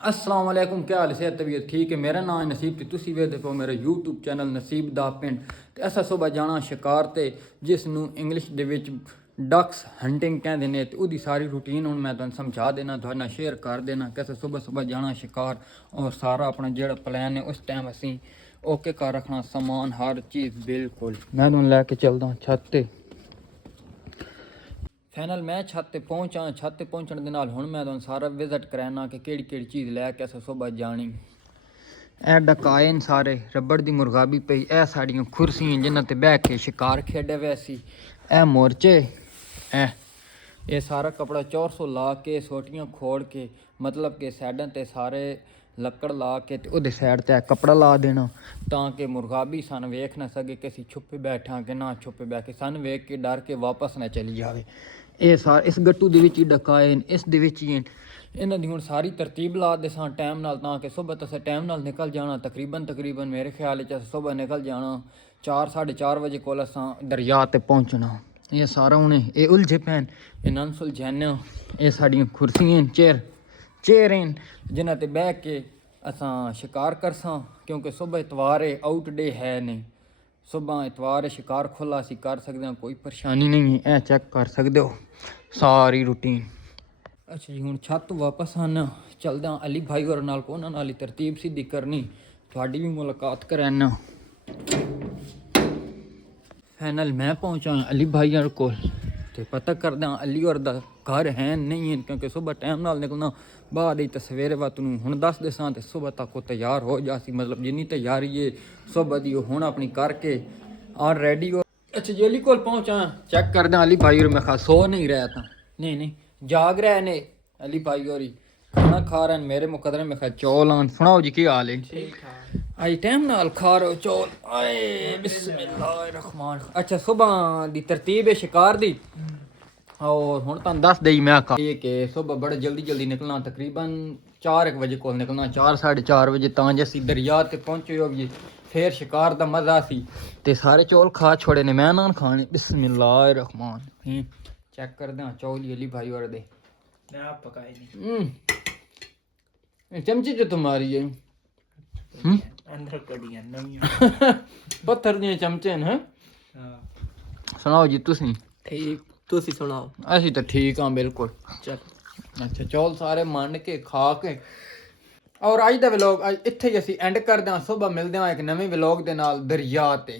अस्सलाम वालेकुम, क्या हाल है? तबीयत ठीक है? मेरा नाम है नसीब ते तुसी वेखदे पो मेरा यूट्यूब चैनल नसीब दा पिंड ते असा सुबह जाना शिकार ते जिस नूं इंग्लिश दे विच डक्स हंटिंग कहंदे ने ते ओदी सारी रूटीन हुण मैं तुहानूं समझा देना, तुहाडे नाल शेयर कर देना कि असें सुबह सुबह जाना शिकार और सारा अपना जेह्ड़ा प्लान है उस टाइम असीं ओके कर रखना, समान हर चीज़ बिल्कुल मैं तुहानूं लैके चलदा छत ते। फाइनल मैं छत ते पहुंचा, छत ते पहुंचण दे नाल हुण मैं तुहानूं सारा विजिट कराना कि केड़ी केड़ी चीज़ लैके असें सुबह जानी। ए डकाए न सारे रबड़ दी मुरगाबी पई, ए साड़ियां कुर्सियां जिन्हां ते बैठ के शिकार खेडे वे सी, ए मोरचे, ये सारा कपड़ा 400 ला के सोटियां खोड़ के मतलब कि साइडां ते सारे लक्कड़ ला के ते ओहदे साइड ते कपड़ा ला देना तां कि मुरगाबी सन वेख ना सके कि असीं छुपे बैठा कि ना छुपे बैठे, सन वेख के डर के वापस ना चली जावे। ये सारे इस गट्टू दे विच ही डकाए न, इस दे विच ही इन्हां दी हुण सारी तरतीब ला दे सां टाइम नाल तां कि सुबह तुसें टाइम नाल निकल जाना। तकरीबन मेरे ख्याल च सुबह निकल जाना 4 साढ़े 4 बजे कोल असां दरिया ते पहुंचना। ये सारा उ'नें ये उलझे पैन ये नन सुलझाने, ये साड़ियां कुर्सियां चेयर हैं जिन्हां ते बैठ के असां शिकार करसां क्योंकि सुबह इतवार है, आउट डे है नहीं, सुबह इतवार है, शिकार खुला असीं कर सकते हैं, कोई परेशानी नहीं है। ए चेक कर सकते हो सारी रूटीन। अच्छा जी, हुण छत वापस आना चलदे हां अली भाई होर नाल को उन्हां नाल ही तरतीब सीधी करनी, तुहाडी भी मुलाकात कराना। फाइनल मैं पहुंचा अली भाई होर कोल ते पता करदे हां अली होर दा घर है नहीं है क्योंकि सुबह टाइम नाल निकलना बाद तो सवेरे वा तूं हुण दस देसां ते सुबह तक वो तैयार हो जासी, मतलब जिन्नी तैयारी है सुबह दी हुण अपनी करके और रेडी हो। अच्छा जी, अली कोल पहुंचा चेक करदे अली भाई और मैं खा सो नहीं रहा था, नहीं जाग रहे ने अली भाई होरी खाना खा रहे हैं मेरे मुकदरे में खा चौल आन। सुनाओ जी की हाल है? ठीक ठाक। आई टाइम नाल खा रहे हो चौल? आए बिस्मिल्लाहिर्रहमान। अच्छा सुबह दी तरतीब है शिकार दी और हुण तुहानूं दस देई मैं आखा कि सुबह बड़े जल्दी निकलना, तकरीबन 4 बजे कोल निकलना, 4 साढ़े 4 बजे तां जे असीं दरिया ते पहुंचे होगे फिर शिकार दा मज़ा सी। ते सारे चौल खा छोड़े ने, मैं नान खाने। बिस्मिल्लाहिर्रहमान रहीम। चेक करदे हां चौल अली भाई होर दे पकाए नहीं चमची जो तुम्हारी है अंदर कड़ियां नवीं पत्थर दियां चमचे हैं। सुनाओ जी तुसीं? ठीक, तुसीं सुनाओ? असीं तो ठीक हाँ बिल्कुल। चल अच्छा चौल सारे मन के खा के और अज दा व्लॉग अज इत्थे ही असीं एंड करदे हां। सुबह मिलदे हां एक नवें व्लॉग दे नाल दरिया ते।